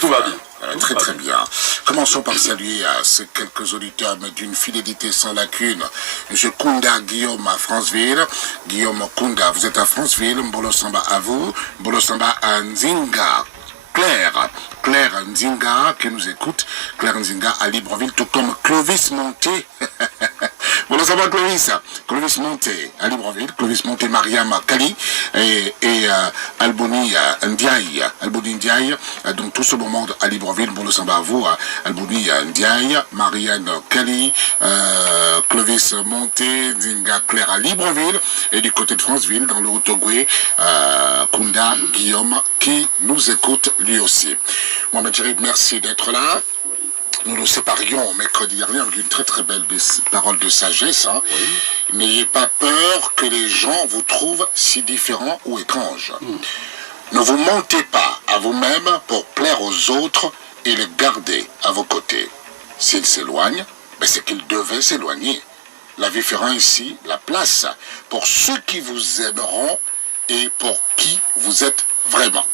Tout va bien. Très bien. Commençons par saluer ces quelques auditeurs d'une fidélité sans lacune. Monsieur Kunda Guillaume à Franceville. Guillaume Kunda, vous êtes à Franceville. Mbolo Samba à vous. Mbolo Samba à Nzinga. Claire Nzinga qui nous écoute. Claire Nzinga à Libreville, tout comme Clovis Monté. Voilà, ça va Clovis. Clovis Monté à Libreville. Clovis Monté, Mariam Kali et Alboni Ndiaye. Alboni Ndiaye, donc tout ce beau monde à Libreville. Bon, le samba à vous. Alboni Ndiaye, Marianne Kali, Clovis Monté, Nzinga Claire à Libreville. Et du côté de Franceville, dans le Haut-Ogoué, Kunda Guillaume qui nous écoute lui aussi. Mohamed Cherif, merci d'être là. Nous nous séparions mercredi dernier avec une très belle parole de sagesse. Hein. Oui. N'ayez pas peur que les gens vous trouvent si différents ou étranges. Ne vous mentez pas à vous-même pour plaire aux autres et les garder à vos côtés. S'ils s'éloignent, c'est qu'ils devaient s'éloigner. La vie fera ainsi la place pour ceux qui vous aimeront et pour qui vous êtes vraiment.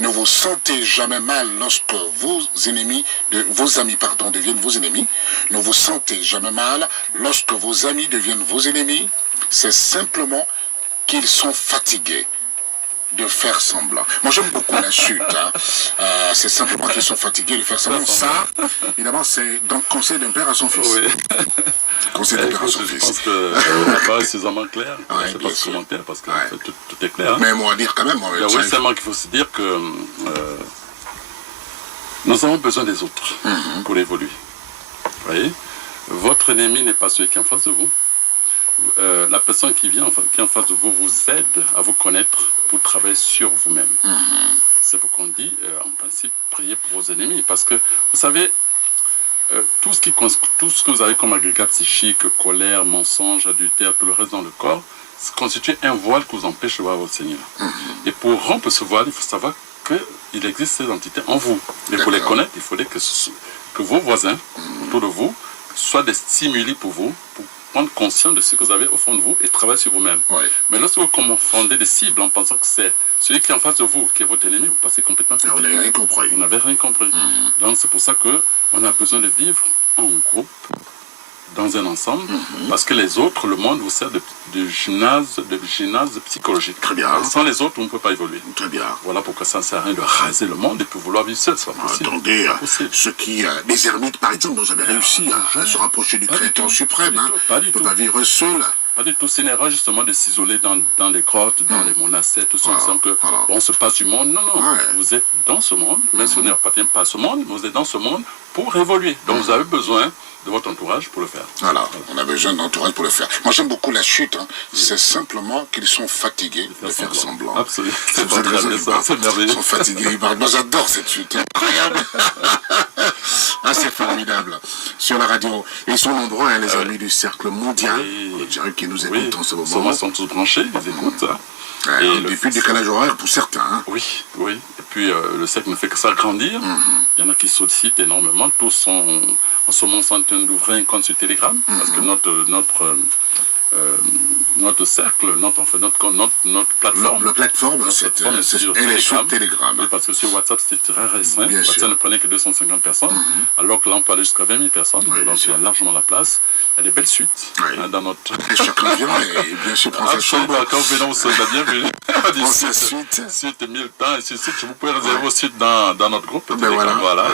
Ne vous sentez jamais mal lorsque vos amis deviennent vos ennemis. Ne vous sentez jamais mal lorsque vos amis deviennent vos ennemis. C'est simplement qu'ils sont fatigués de faire semblant. Moi, j'aime beaucoup la chute. Hein. C'est simplement qu'ils sont fatigués de faire semblant. Ça, évidemment, c'est dans le conseil d'un père à son fils. Oui. Conseil d'un père à son fils. Je pense que n'est pas suffisamment clair. Je ne sais pas ce commentaire parce que tout est clair. Hein. Mais moi, à dire quand même. Oui, seulement qu'il faut se dire que nous avons besoin des autres pour évoluer. Vous voyez, votre ennemi n'est pas celui qui est en face de vous. La personne qui est en face de vous vous aide à vous connaître pour travailler sur vous-même. C'est pourquoi on dit, en principe, priez pour vos ennemis. Parce que, vous savez, tout ce que vous avez comme agrégat psychique, colère, mensonge, adultère, tout le reste dans le corps, constitue un voile qui vous empêche de voir votre Seigneur. Et pour rompre ce voile, il faut savoir qu'il existe ces entités en vous. Et pour les connaître, il faudrait que vos voisins, autour de vous, soient des stimuli pour vous, pour prendre conscience de ce que vous avez au fond de vous et travailler sur vous-même. Oui. Mais lorsque vous confondez des cibles en pensant que c'est celui qui est en face de vous qui est votre ennemi, vous passez complètement à côté. Vous n'avez rien compris. Vous n'avez rien compris. Donc c'est pour ça qu'on a besoin de vivre en groupe, dans un ensemble, parce que les autres, le monde vous sert de gymnase psychologique. Très bien. Sans les autres, on ne peut pas évoluer. Très bien. Voilà pourquoi ça ne sert à rien de raser le monde et puis vouloir vivre seul, c'est pas possible. Attendez, ceux qui, les ermites par exemple, n'ont jamais réussi à se rapprocher du Créateur suprême. Pas du tout. On ne peut pas vivre seul. Pas du tout. C'est une erreur justement de s'isoler dans les grottes, dans les monastères, tout ça, en disant que on se passe du monde. Non. Vous êtes dans ce monde, même si vous n'appartenez pas à ce monde, vous êtes dans ce monde pour évoluer. Donc vous avez besoin de votre entourage pour le faire. Voilà, on a besoin d'entourage pour le faire. Moi j'aime beaucoup la chute, hein. C'est simplement qu'ils sont fatigués de faire semblant. Absolument. C'est merveilleux. Ils sont fatigués. Moi j'adore cette chute, incroyable. C'est formidable. Sur la radio. Et ils sont nombreux, hein, les amis du cercle mondial, qui nous écoutent en ce moment. Ils sont tous branchés, ils écoutent. Et depuis le décalage horaire pour certains. Hein. Oui. Et puis le cercle ne fait que s'agrandir. Il y en a qui sollicitent énormément. Tous sont en ce moment en train d'ouvrir un compte sur Telegram. Parce que notre cercle, notre plateforme. La plateforme, elle est sur Telegram. Oui, parce que sur WhatsApp, c'était très restreint. WhatsApp ne prenait que 250 personnes, alors que là, on peut aller jusqu'à 20 000 personnes. Donc, il y a largement la place. Il y a des belles suites dans notre... Et chacun vient et bien sûr prend sa chambre. Quand vous venez, vous serez la bienvenue. Prends sa suite. Suite 1000 temps, et suite, vous pouvez réserver vos suites dans notre groupe. Voilà.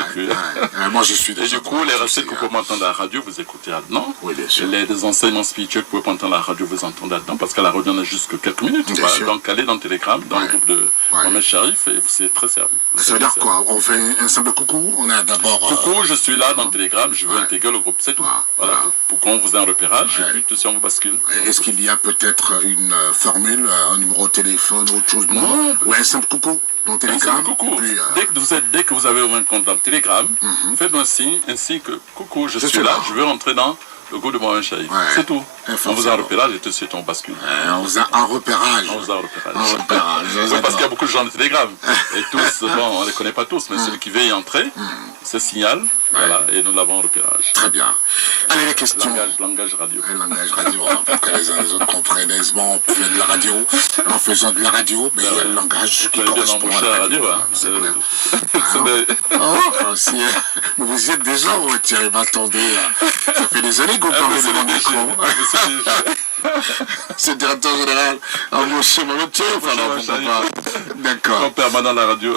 Moi, je suis déjà... Et du coup, les recettes que vous pouvez entendre à la radio, vous écoutez là-dedans. Oui, bien sûr. Les enseignements spirituels que vous pouvez entendre à la radio, vous entendez là-dedans, parce qu'à la radio, on a juste que quelques minutes. Donc, allez dans Telegram, dans le groupe de Mohamed Cherif, et c'est très servi. Ça veut dire quoi? On fait un simple coucou? On a d'abord... Coucou, je suis là dans Telegram, je veux intégrer le groupe, c'est tout. Voilà. Pour qu'on vous ait un repérage, et puis si on vous bascule. Est-ce qu'il y a peut-être une formule, un numéro de téléphone, autre chose? Non. Ou un simple coucou dans Telegram? Coucou. Puis, dès que vous avez un compte dans Telegram, faites-nous un signe, ainsi que coucou, je suis là, je veux rentrer dans le groupe de Mohamed Cherif. C'est tout. On vous a en repérage et tout de suite on bascule. On vous a en repérage. On vous a en repérage. En repérage. Oui, parce qu'il y a beaucoup de gens de Telegram. Et tous, bon, on ne les connaît pas tous, mais celui qui veut y entrer, se signale, voilà, et nous l'avons en repérage. Très bien. Allez, les questions. Langage radio. Le langage radio, pour que les uns les autres comprennent aisément. On fait de la radio, en faisant de la radio, mais il y a le langage qui correspond à la radio. Mais vous y êtes déjà, Thierry, attendez. Ça fait des années qu'on parle de la micro. C'est le directeur général. Monsieur Thierry, d'accord. En permanent la radio.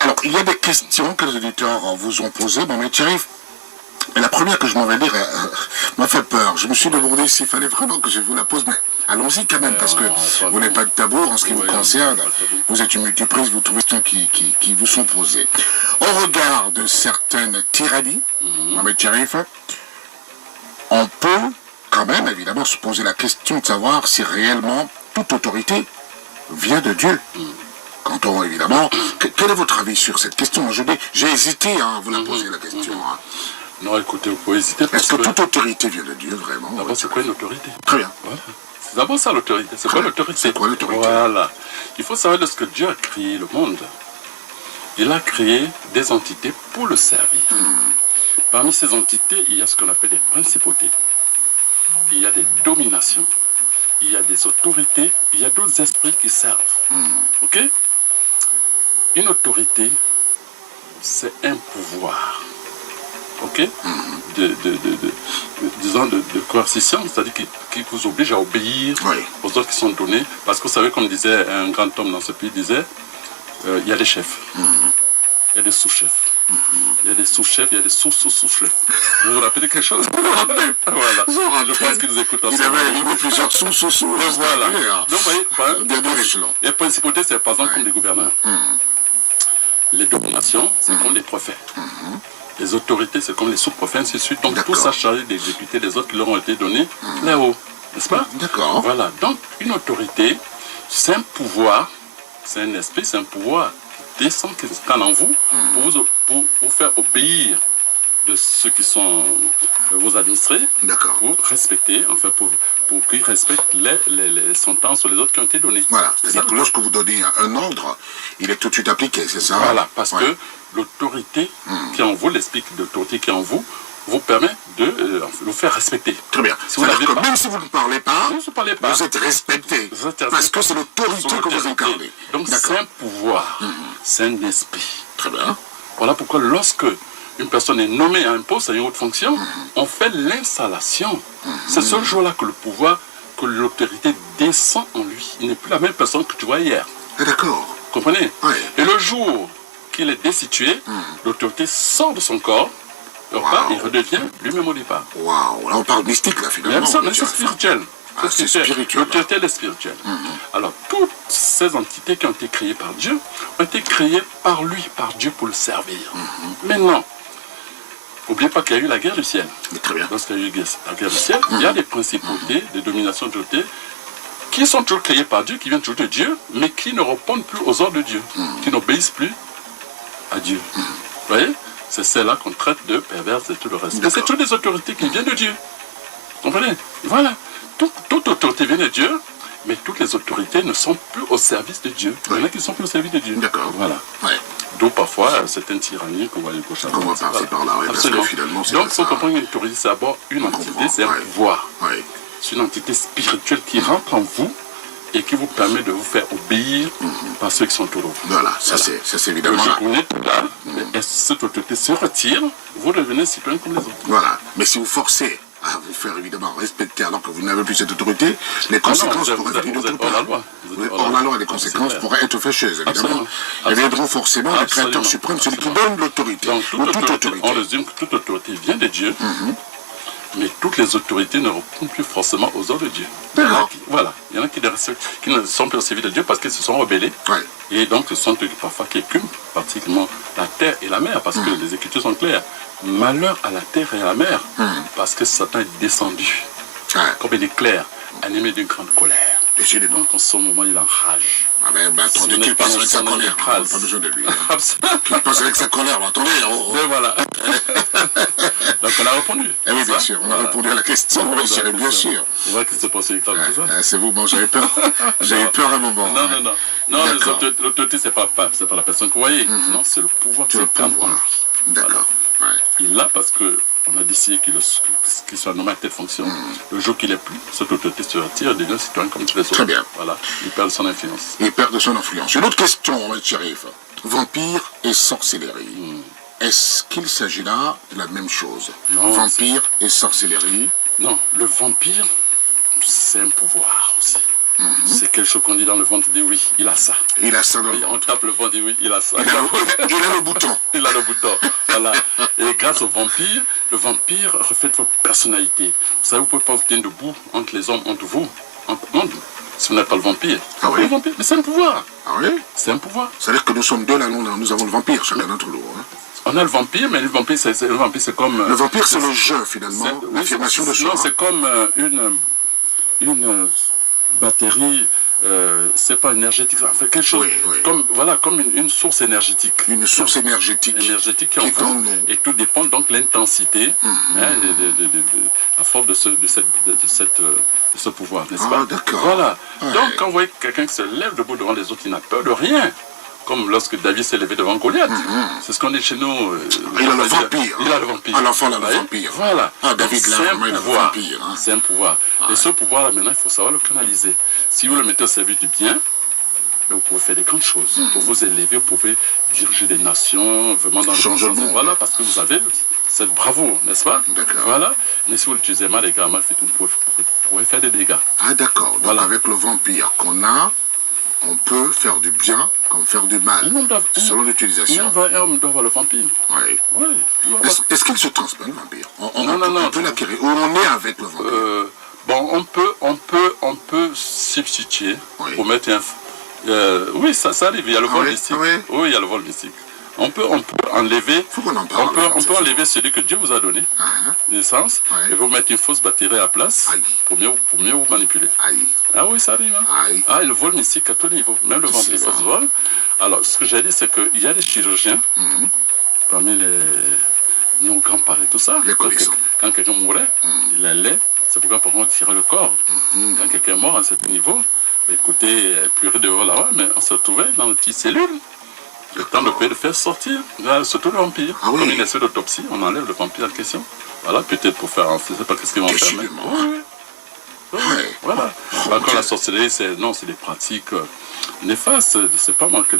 Alors, il y a des questions que les auditeurs vous ont posées. Bon, mais Thierry, la première que je m'en vais lire m'a fait peur. Je me suis demandé s'il fallait vraiment que je vous la pose, mais allons-y quand même, parce que vous n'êtes pas de tabou en ce qui vous concerne. Vous êtes une multiprise, vous trouvez des questions qui vous sont posées. Au regard de certaines tyrannies, Mohamed Cherif, on peut quand même évidemment se poser la question de savoir si réellement toute autorité vient de Dieu. Quand on, évidemment, quel est votre avis sur cette question? J'ai hésité à vous la poser la question. Non, écoutez, vous pouvez hésiter parce que toute autorité vient de Dieu, vraiment? D'abord, c'est quoi une autorité? Très bien. Voilà. C'est d'abord ça l'autorité. C'est quoi l'autorité? C'est quoi l'autorité? Voilà. Il faut savoir lorsque Dieu a créé le monde, il a créé des entités pour le servir. Parmi ces entités, il y a ce qu'on appelle des principautés. Il y a des dominations. Il y a des autorités. Il y a d'autres esprits qui servent. Ok? Une autorité, c'est un pouvoir. Ok, disons de coercition, c'est-à-dire qui vous oblige à obéir aux ordres qui sont donnés. Parce que vous savez, comme disait un grand homme dans ce pays, disait, il y a des chefs, il y a des sous-chefs, il y a des sous-chefs, il y a des sous-sous-sous-chefs. Vous vous rappelez quelque chose? Voilà. Je pense qu'ils nous écoutent ensemble. Il y avait plusieurs sous-sous-sous. Voilà. Donc, vous voyez, les principautés, c'est par exemple comme des gouverneurs. Les dominations, c'est comme des prophètes. Les autorités, c'est comme les sous-prophètes, ainsi de suite. Donc, tous à charger d'exécuter les autres qui leur ont été donnés là-haut. N'est-ce pas? D'accord. Voilà. Donc, une autorité, c'est un pouvoir, c'est un esprit, c'est un pouvoir qui descend, qui scanne en vous, pour vous faire obéir de ceux qui sont vos administrés, pour respecter, enfin, pour qu'ils respectent les sentences sur les autres qui ont été données. Voilà. C'est-à-dire que lorsque vous donnez un ordre, il est tout de suite appliqué, c'est ça? Voilà, parce que l'autorité qui est en vous, l'esprit d'autorité qui est en vous, vous permet de vous faire respecter. Très bien. Si vous n'avez pas, même si vous ne parlez pas, vous êtes respecté. Parce que c'est l'autorité que vous incarnez. Donc c'est un pouvoir, c'est un esprit. Très bien. Voilà pourquoi lorsque une personne est nommée à un poste, à une haute fonction, on fait l'installation. C'est ce jour-là que le pouvoir, que l'autorité descend en lui. Il n'est plus la même personne que tu vois hier. D'accord. Comprenez? Oui. Et le jour qu'il est destitué, l'autorité sort de son corps, il redevient lui-même au départ. Waouh, là on parle mystique là finalement. Mais c'est spirituel. C'est spirituel. L'autorité elle est spirituelle. Alors toutes ces entités qui ont été créées par Dieu ont été créées par lui, par Dieu pour le servir. Maintenant, n'oubliez pas qu'il y a eu la guerre du ciel. Très bien. Lorsqu'il y a eu la guerre du ciel, il y a des principautés, des dominations d'autorité qui sont toujours créées par Dieu, qui viennent toujours de Dieu, mais qui ne répondent plus aux ordres de Dieu, qui n'obéissent plus à Dieu. Vous voyez? C'est celle-là qu'on traite de perverse et tout le reste. Mais c'est toutes des autorités qui viennent de Dieu. Vous comprenez? Voilà. Toute autorité vient de Dieu, mais toutes les autorités ne sont plus au service de Dieu. Il y en a qui ne sont plus au service de Dieu. D'accord. Voilà. Ouais. D'où parfois certaines tyrannies qu'on voit les gauches. On va passer par là, oui, parce que finalement c'est donc il faut comprendre qu'une autorité, c'est d'abord une entité, c'est un pouvoir. Oui. C'est une entité spirituelle qui rentre en vous et qui vous permet de vous faire obéir par ceux qui sont autour de vous. Voilà, ça c'est évidemment. Vous êtes là, et cette autorité se retire, vous devenez citoyen comme les autres. Voilà, mais si vous forcez à vous faire évidemment respecter alors que vous n'avez plus cette autorité, les conséquences pourraient venir d'autre part. Hors la loi. Hors la loi, les conséquences pourraient être fâcheuses, évidemment. Elles viendront forcément du Créateur suprême, celui qui donne l'autorité. Donc toute autorité, on résume que toute autorité vient de Dieu. Mais toutes les autorités ne répondent plus forcément aux ordres de Dieu. Voilà. Il y en a qui ne sont plus au service de Dieu parce qu'ils se sont rebellés. Ouais. Et donc, ce sont parfois qui écument, particulièrement la terre et la mer, parce que les Écritures sont claires. Malheur à la terre et à la mer, parce que Satan est descendu, comme un éclair, animé d'une grande colère. Et donc, en ce moment, il enrage. Ah ben, attendez, n'est qu'il pas passe avec sa son colère. On n'a écrase. pas besoin de lui. Qu'il passe avec sa colère. Attendez. Mais voilà. Donc on a répondu. Eh oui, bien sûr. On a répondu à la question. Oui, chérie, bien sûr. On voit que c'est pas si grave que ça. C'est vous, bon, j'avais peur. J'avais peur un moment. Non. Non, l'autorité, c'est pas la personne que vous voyez. Non, c'est le pouvoir qui est en lui. D'accord. Ouais. Il l'a parce que on a décidé qu'il soit nommé à telle fonction. Le jour qu'il est plus, cette autorité se retire et devient citoyen comme tous les autres. Très bien. Voilà, il perd son influence. Il perd de son influence. Une autre question, Chérif. Vampire et sorcellerie. Est-ce qu'il s'agit là de la même chose? Non, Vampire et sorcellerie. Non, le vampire, c'est un pouvoir aussi. C'est quelque chose qu'on dit dans le ventre, on dit oui, il a ça. Il a ça dans Oui, on tape le ventre, on dit oui, il a ça. il a le bouton. Il a le bouton. Voilà. Et grâce au vampire, le vampire reflète votre personnalité. Vous savez, vous ne pouvez pas vous tenir debout entre les hommes, entre vous, si vous n'êtes pas le vampire. Ah oui? Le vampire, mais c'est un pouvoir. Ah oui? C'est un pouvoir. C'est-à-dire que nous sommes deux là, nous avons le vampire, chacun d'entre nous. Hein. On a le vampire, mais le vampire, c'est comme... Le vampire, c'est le jeu, finalement, l'affirmation de soi. Non, c'est comme une batterie, c'est pas énergétique, enfin, quelque chose, comme une source énergétique. Une source énergétique. Énergétique qui en vous, et tout dépend donc de l'intensité, la force de ce pouvoir, n'est-ce pas? D'accord. Voilà. Ouais. Donc, quand vous voyez quelqu'un qui se lève debout devant les autres, il n'a peur de rien. Comme lorsque David s'est levé devant Goliath. C'est ce qu'on dit chez nous. Il a le vampire. Il a le vampire. À l'enfant, il a le vampire. Voilà. Ah, David, là, vraiment, il a le vampire. Hein. C'est un pouvoir. Et ce pouvoir-là, maintenant, il faut savoir le canaliser. Si vous le mettez au service du bien, vous pouvez faire des grandes choses. Pour vous élever, vous pouvez diriger des nations, vraiment dans le monde. Voilà, parce que vous avez cette bravoure, n'est-ce pas? D'accord. Voilà. Mais si vous l'utilisez mal, les gars, vous pouvez faire des dégâts. Ah, d'accord. Donc, voilà. Avec le vampire qu'on a, on peut faire du bien comme faire du mal, selon l'utilisation. Un homme doit avoir le vampire. Oui. Oui. Est-ce qu'il se transmet, le vampire? Non. On peut l'acquérir. Ou on est avec le vampire? Bon, on peut substituer pour mettre un... oui, ça arrive. Il y a le vol mystique. Oui, il y a le vol mystique. On peut enlever, on peut enlever celui que Dieu vous a donné, naissance, et vous mettre une fausse batterie à la place pour mieux vous manipuler. Ah oui, ça arrive. Hein? Ah, et le vol mystique à tout niveau. Même le vampire, ça se vole. Alors, ce que j'ai dit, c'est qu'il y a des chirurgiens, parmi nos grands-parents, tout ça. Quand quelqu'un mourait, il allait, c'est pourquoi on tirait le corps. Quand quelqu'un est mort à un certain niveau, écoutez, pleurer dehors là-bas, mais on se retrouvait dans une petite cellule. Le temps de le faire sortir, surtout le vampire. Comme une espèce d'autopsie, on enlève le vampire en question. Voilà, peut-être pour faire, je ne sais pas ce qu'ils vont faire. Oui. Voilà. Encore la sorcellerie, c'est des pratiques néfastes. C'est pas moi que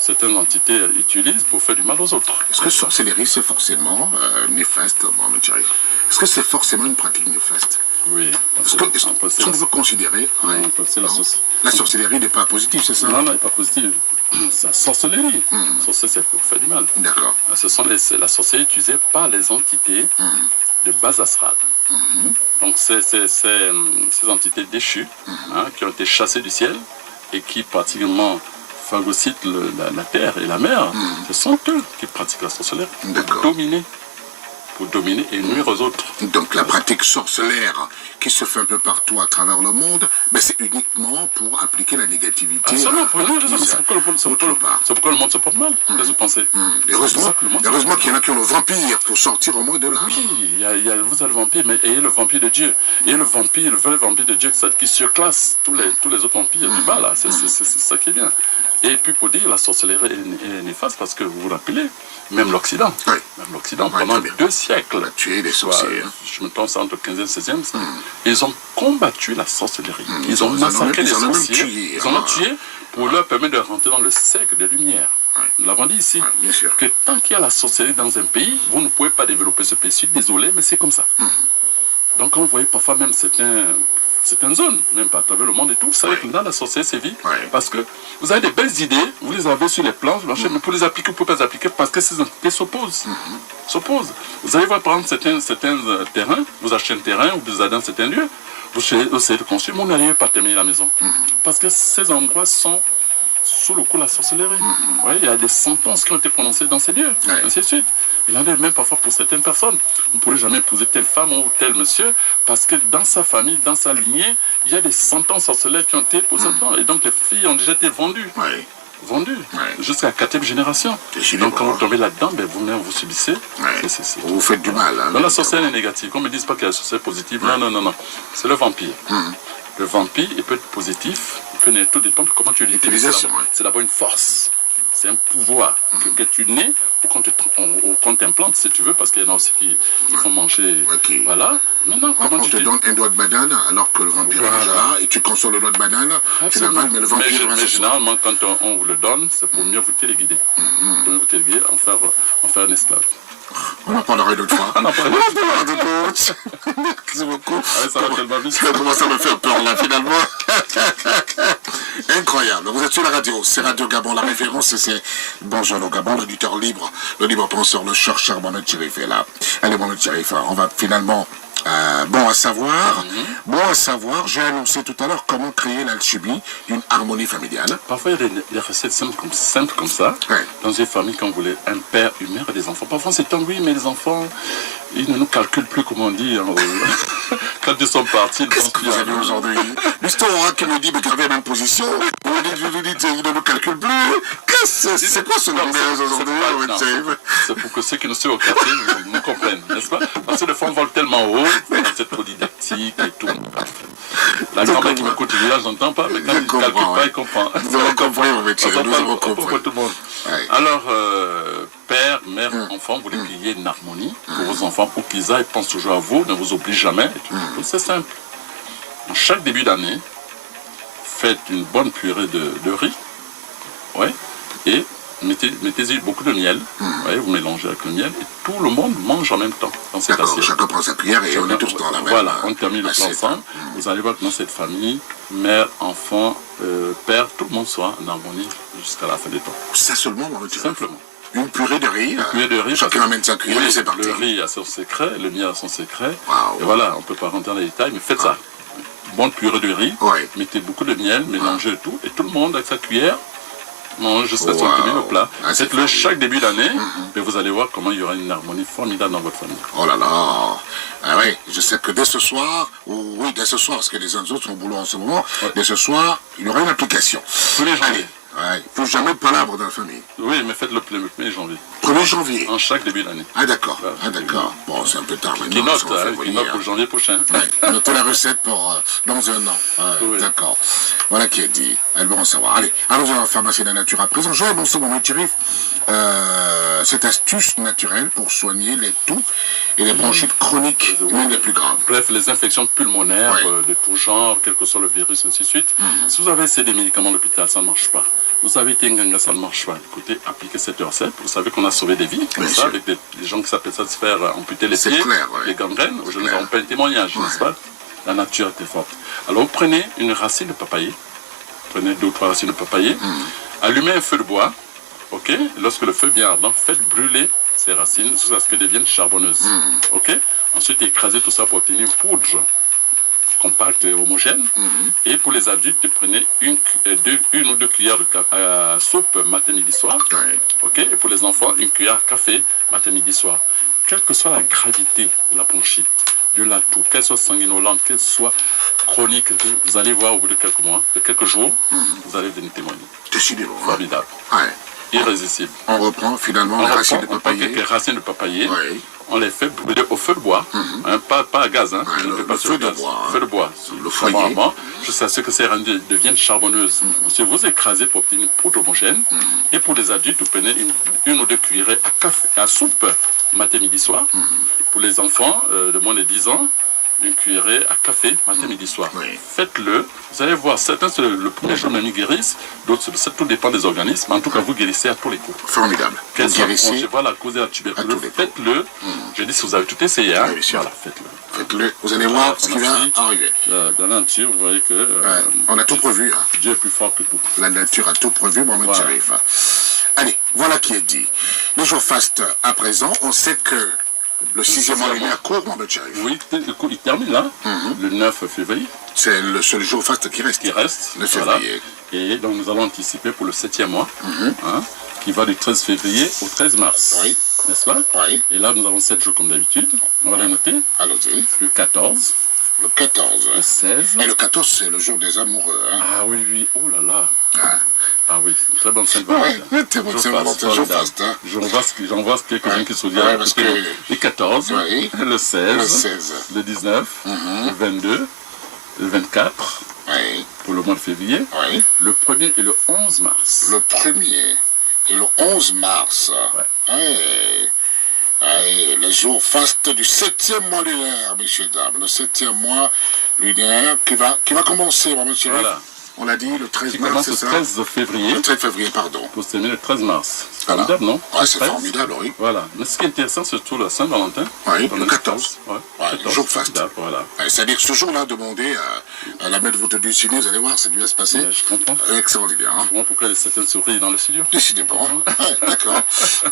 certaines entités utilisent pour faire du mal aux autres. Est-ce que sorcellerie, c'est forcément néfaste, Mohamed Chérif? Est-ce que c'est forcément une pratique néfaste? Oui. Est-ce qu'on peut considérer la sorcellerie n'est pas positive, c'est ça? Non, elle n'est pas positive. C'est la sorcellerie. Sorcellerie, c'est pour faire du mal. D'accord. La sorcellerie utilisée par les entités de base astrale. Donc, ces entités déchues qui ont été chassées du ciel et qui pratiquement phagocytent la terre et la mer, ce sont eux qui pratiquent la sorcellerie pour dominer et nuire aux autres. Donc la pratique sorcellaire qui se fait un peu partout à travers le monde, mais c'est uniquement pour appliquer la négativité. Absolument, c'est pourquoi le monde se porte mal. Qu'est-ce que vous pensez? Heureusement qu'il y en a qui ont le vampire pour sortir au moins de là. Oui, vous avez le vampire, mais ayez le vampire de Dieu. Ayez le vrai vampire de Dieu qui surclasse tous les autres vampires du bas, là. C'est ça qui est bien. Et puis pour dire, la sorcellerie est néfaste parce que vous vous rappelez, même l'Occident, pendant 2 siècles, tué des sorciers. Je me pense entre 15e et 16e, ils ont combattu la sorcellerie. Ils ont massacré les sorciers. Ils en ont tué pour leur permettre de rentrer dans le siècle de lumière. Nous l'avons dit ici, que tant qu'il y a la sorcellerie dans un pays, vous ne pouvez pas développer ce pays. Je suis désolé, mais c'est comme ça. Donc quand vous voyez parfois même certaines zones, même pas à travers le monde et tout, vous savez que dans la sorcellerie sévit, parce que vous avez des belles idées, vous les avez sur les plans, mais pour les appliquer, vous ne pouvez pas les appliquer parce que ces entités s'opposent. Vous allez voir, par exemple, certains terrains, vous achetez un terrain, ou vous allez dans certains lieux, vous essayez de construire, mais vous n'arrivez pas à terminer la maison. Parce que ces endroits sont sous le coup de la sorcellerie. Il y a des sentences qui ont été prononcées dans ces lieux, ainsi de suite. Il en est même parfois pour certaines personnes. Vous ne pourrez jamais épouser telle femme ou tel monsieur, parce que dans sa famille, dans sa lignée, il y a des sentences sorceleurs qui ont été posées dedans. Et donc les filles ont déjà été vendues. Oui. Vendues, jusqu'à la 4e génération. Donc quand vous tombez là-dedans, ben, vous-même vous subissez. Vous faites du mal. Hein, dans la sorcière est négative. Qu'on ne me dise pas qu'il y a la sorcière positive. Non, non, non, non. C'est le vampire. Le vampire, il peut être positif, il peut naître, tout dépend de comment tu l'utilises. C'est d'abord une force. C'est un pouvoir que tu nais ou qu'on t'implante, si tu veux, parce qu'il y en a aussi qui font manger. Voilà. Maintenant, comment on te donne un doigt de banane alors que le vampire est déjà là, et tu consommes le doigt de banane, tu l'avales, mais le vampire mais généralement, quand on vous le donne, c'est pour mieux vous téléguider. Pour mieux vous téléguider, en faire un esclave. On en parlera une autre fois. On en parlera d'autre fois. Merci beaucoup. Ça va tellement vite. Ça commence à me faire peur là, finalement. Incroyable. Vous êtes sur la radio. C'est Radio Gabon. La référence, c'est Bonjour le Gabon, l'auditeur libre, le libre penseur, le chercheur Mohamed Chérif est là. Allez, Mohamed Chérif, on va finalement... bon à savoir, j'ai annoncé tout à l'heure comment créer l'alchimie d'une harmonie familiale. Parfois, il y a des recettes simples comme ça. Dans une famille, quand vous voulez un père, une mère et des enfants. Parfois, c'est oui, mais les enfants, ils ne nous calculent plus, comme on dit. Quand ils sont partis, qu'est-ce que vous avez aujourd'hui? L'histoire qui me dit, mais gardez la même position. Vous dites, ils ne nous calculent plus. C'est quoi ce langage aujourd'hui? C'est pour que ceux qui nous suivent au quartier nous comprennent, n'est-ce pas? Parce que les fois, on vole tellement haut, c'est trop didactique et tout. La grand-mère qui m'écoute, je n'entends pas, mais quand il ne calcule pas, il comprend. Vous avez compris, vous avez compris. Tout le monde. Alors, père, mère, enfant, vous voulez qu'il y ait une harmonie pour vos enfants, pour qu'ils aillent, pensent toujours à vous, ne vous obligent jamais. C'est simple. En chaque début d'année, faites une bonne purée de riz, et mettez-y beaucoup de miel, vous mélangez avec le miel, et tout le monde mange en même temps dans cette assiette. Chacun prend sa cuillère et on est tous dans la même. Voilà, on termine le plat ensemble. Vous allez voir que dans cette famille, mère, enfant, père, tout le monde soit en harmonie jusqu'à la fin des temps. Ça seulement, simplement. Une purée de riz. Chacun amène sa cuillère et c'est parti. Le riz a son secret, le miel a son secret. Et voilà, on ne peut pas rentrer dans les détails, mais faites ça. Bonne purée de riz, mettez beaucoup de miel, mélangez tout, et tout le monde avec sa cuillère mange jusqu'à son premier au plat. Faites-le chaque début d'année, et vous allez voir comment il y aura une harmonie formidable dans votre famille. Oh là là. Ah oui, je sais que dès ce soir, dès ce soir, parce que les uns autres sont au boulot en ce moment, dès ce soir, il y aura une application. Tous les janvier. Il ne faut jamais de palabres dans la famille. Oui, mais faites le 1er janvier. 1er janvier. En chaque début d'année. Ah d'accord. Bon, c'est un peu tard maintenant. Qui note pour le janvier prochain. Notez la recette pour dans un an. D'accord. Voilà qui est dit. Elle va en savoir. Allez, allons à la pharmacie de la nature à présent. Joël Bonsoir, Mohamed Chérif. Cette astuce naturelle pour soigner les toux et les bronchites chroniques, l'une des plus graves. Bref, les infections pulmonaires de tout genre, quel que soit le virus, ainsi de suite. Si vous avez essayé des médicaments à l'hôpital, ça ne marche pas. Vous avez été Nganga, ça ne marche pas. Écoutez, appliquez cette recette. Vous savez qu'on a sauvé des vies, comme ça, avec des gens qui s'appellent ça de se faire amputer les pieds, les gangrènes. Aujourd'hui, nous n'avons pas un témoignage, n'est-ce pas? La nature était forte. Alors, vous prenez une racine de papayer, prenez 2 ou 3 racines de papayer, allumez un feu de bois, lorsque le feu est bien ardent, faites brûler ces racines jusqu'à ce qu'elles deviennent charbonneuses. Ensuite, écrasez tout ça pour obtenir une poudre compacte et homogène. Et pour les adultes, prenez une ou deux cuillères de soupe matin, midi, soir. Et pour les enfants, une cuillère à café matin, midi, soir. Quelle que soit la gravité de la bronchite, de la toux, qu'elle soit sanguinolente, qu'elle soit chronique, vous allez voir au bout de quelques mois, de quelques jours, vous allez venir témoigner. Décidément. Formidable. Irrésistible. On reprend finalement les racines de papayer. Quelques racines de papayer. On les fait brûler au feu de bois, pas à gaz, le feu de bois. Feu de bois. Le foyer. Jusqu'à ce que ces racines deviennent charbonneuses. Ensuite, vous écrasez pour obtenir une poudre homogène. Et pour les adultes, vous prenez une ou deux cuillerées à soupe matin, midi, soir. Pour les enfants de moins de 10 ans, une cuillerée à café matin, midi, soir. Faites-le. Vous allez voir, certains, le premier jour, même ils guérissent. D'autres, tout dépend des organismes. En tout cas, vous guérissez à tous les coups. Formidable. Vous guérissez. Voilà, causer la tuberculose. Faites-le. Je dis, si vous avez tout essayé, voilà, faites-le. Faites-le. Vous allez voir ce qui va arriver. Dans la nature, vous voyez que... on a tout prévu. Dieu est plus fort que tout. La nature a tout prévu, Mohamed Chérif. Allez, voilà qui est dit. Le jour faste à présent, on sait que le 6e mois lunaire court, Mohamed Chérif. Oui, il termine là, le 9 février. C'est le seul jour faste qui reste. Le février. Et donc nous allons anticiper pour le 7e mois, qui va du 13 février au 13 mars. n'est-ce pas? Oui. Et là, nous avons 7 jours comme d'habitude. On va les noter. Allons-y. Le 14, Le 14. le 16. Et le 14, c'est le jour des amoureux. Hein. Ah oui, oui, oh là là. Ah. Ah oui, une très bonne Saint-Valentin. Oui, très bonne Saint-Valentin, je faste. Hein. J'en vois quelques-uns qui se disent parce que... le 14, oui. le 16, Le 16. le 19, le 22, le 24, Oui. pour le mois de février, Oui. le 1er et le 11 mars. Le 1er et le 11 mars. Ouais. Oui. Oui, les jours fastes du 7e mois lunaire, messieurs, dames. Le 7e mois lunaire qui va commencer, mon monsieur. Voilà. On l'a dit, le 13 Qui mars, commence c'est le ça? 13 février. Le 13 février, pardon. Pour se terminer le 13 mars. C'est Voilà. formidable, non? Ouais, c'est 13. formidable, oui. Voilà. Mais ce qui est intéressant, c'est surtout la Saint-Valentin. Oui, Dans le 14. Ouais, Ouais, 14, le jour faste. Voilà. C'est-à-dire que ce jour-là, demandez à la maître de votre du ciné, vous allez voir, ça va se passer. Ouais, je comprends. Extraordinaire. Hein. Je comprends pourquoi les certaines sourient dans le studio. Décidément. Ouais, d'accord.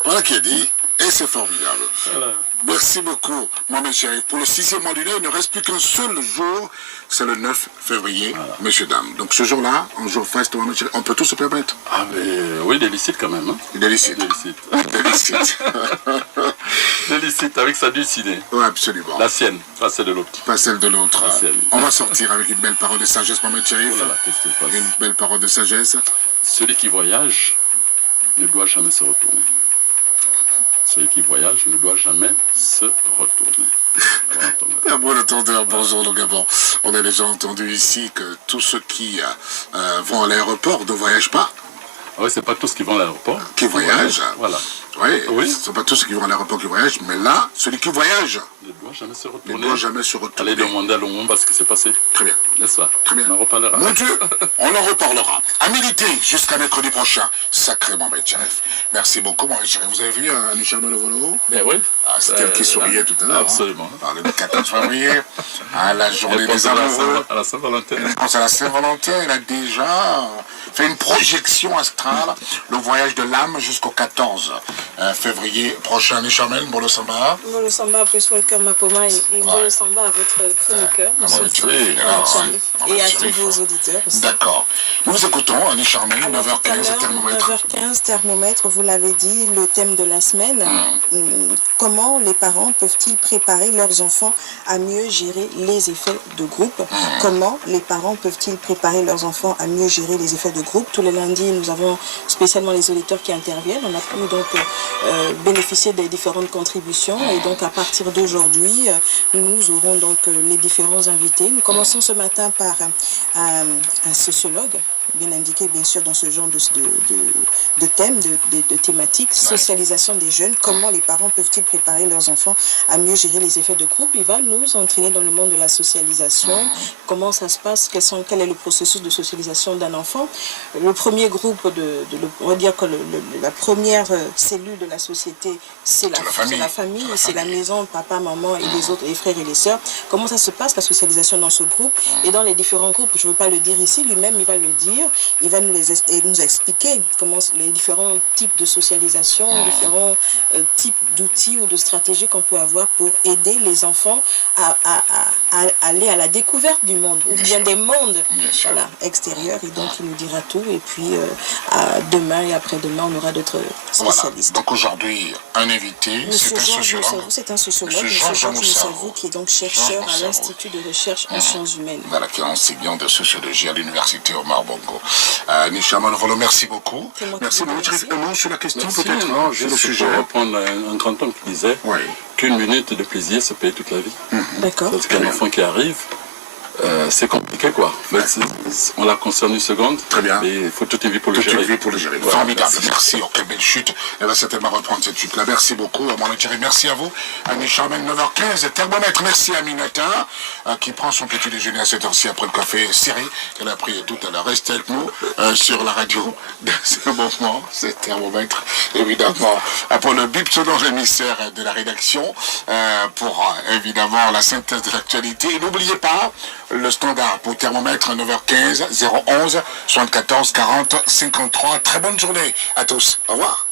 Voilà qui est dit. Et c'est formidable. Voilà. Merci beaucoup, mon chéri. Pour le 6e mois lunaire, il ne reste plus qu'un seul jour. C'est le 9 février, messieurs, dames. Donc ce jour-là, un jour faste, mon chéri, on peut tout se permettre. Ah, mais oui, des licites quand même. Hein. Des licites. Des licites. Des licites. Des licites avec sa dulcinée. Oui, absolument. La sienne, pas celle de l'autre. Pas celle de l'autre. La sienne. On va sortir avec une belle parole de sagesse, mon chéri. Oh là là, qu'est-ce qui se passe? Une belle parole de sagesse. Celui qui voyage ne doit jamais se retourner. Celui qui voyage ne doit jamais se retourner. Un bon entendeur, bonjour le Gabon. On a déjà entendu ici que tous ceux qui vont à l'aéroport ne voyagent pas. Ah oui, c'est pas tous qui vont à l'aéroport. Qui voyagent. Voilà. Oui, ce ne sont pas tous ceux qui vont à l'aéroport qui voyagent, mais là, celui qui voyage Ne doit jamais se ne retourner. doit jamais se retourner. Allez demander à Lumumba ce qui s'est passé. Très bien. N'est-ce pas? Très bien. On en reparlera. Mon Dieu, on en reparlera. À militer jusqu'à mercredi prochain. Sacrément, mes chefs. Merci beaucoup, mon cher. Vous avez vu Anisha Malovolo? Ben oui. Ah, c'est elle qui souriait tout à l'heure. Absolument. Hein. Parlait du 14 février, à la journée Elle des pense amoureux. à la Saint-Valentin. Elle pense à la Saint-Valentin. Elle a déjà fait une projection astrale, le voyage de l'âme jusqu'au 14 février prochain. Anisha Mbolo Samba. Mbolo Samba, plus welcome Mapoma et Mbolo Samba à votre chroniqueur, monsieur oui, et à tous vos auditeurs aussi. D'accord. Nous vous écoutons, Annie Charmaine, Alors, 9h15, thermomètre. 9h15, thermomètre, vous l'avez dit, le thème de la semaine. Comment les parents peuvent-ils préparer leurs enfants à mieux gérer les effets de groupe? Comment les parents peuvent-ils préparer leurs enfants à mieux gérer les effets de groupe? Tous les lundis, nous avons spécialement les auditeurs qui interviennent. On a pu donc bénéficier des différentes contributions. Et donc, à partir d'aujourd'hui, nous aurons donc les différents invités. Nous commençons ce matin par un sociologue, bien indiqué bien sûr dans ce genre de thème, de thématique, socialisation des jeunes, comment les parents peuvent-ils préparer leurs enfants à mieux gérer les effets de groupe. Il va nous entraîner dans le monde de la socialisation, comment ça se passe, quel est le processus de socialisation d'un enfant. Le premier groupe, on va dire que la première cellule de la société, c'est la famille, c'est la maison, papa, maman et les autres, les frères et les sœurs. Comment ça se passe, la socialisation dans ce groupe et dans les différents groupes. Je ne veux pas le dire ici, lui-même il va le dire. Il va nous expliquer comment les différents types de socialisation, différents types d'outils ou de stratégies qu'on peut avoir pour aider les enfants à aller à la découverte du monde, ou bien des mondes extérieurs. Et donc, il nous dira tout. Et puis, demain et après-demain, on aura d'autres spécialistes. Voilà. Donc, aujourd'hui, un invité, c'est un sociologue. C'est un sociologue, M. Georges Moussavou, qui est donc chercheur à l'Institut de recherche en sciences humaines. Voilà, qui est enseignant de sociologie à l'Université Omar Bongo. Nisha Malovolo, merci beaucoup. Merci. Un mot sur la question, peut-être, non, sur le juste sujet. pour reprendre un grand homme qui disait qu'une minute de plaisir se paye toute la vie. D'accord. Parce qu'un enfant qui arrive, c'est compliqué, quoi. On la concerne une seconde. Très bien. Mais il faut toute une vie pour le gérer. Toute une vie pour le gérer. Voilà, formidable. Merci. Oh, quelle belle chute. Elle va certainement reprendre cette chute-là. Merci beaucoup. Mon Thierry, merci à vous. Annie Charmaine, 9h15, thermomètre. Merci à Aminata, qui prend son petit déjeuner à cette heure-ci après le café serré qu'elle a pris tout à l'heure. Restez avec nous sur la radio. Dans ce moment, c'est thermomètre, évidemment. Pour le bip selon l'émissaire de la rédaction, pour évidemment la synthèse de l'actualité. Et n'oubliez pas, le standard pour thermomètre 9h15 011 74 40 53. Très bonne journée à tous. Au revoir.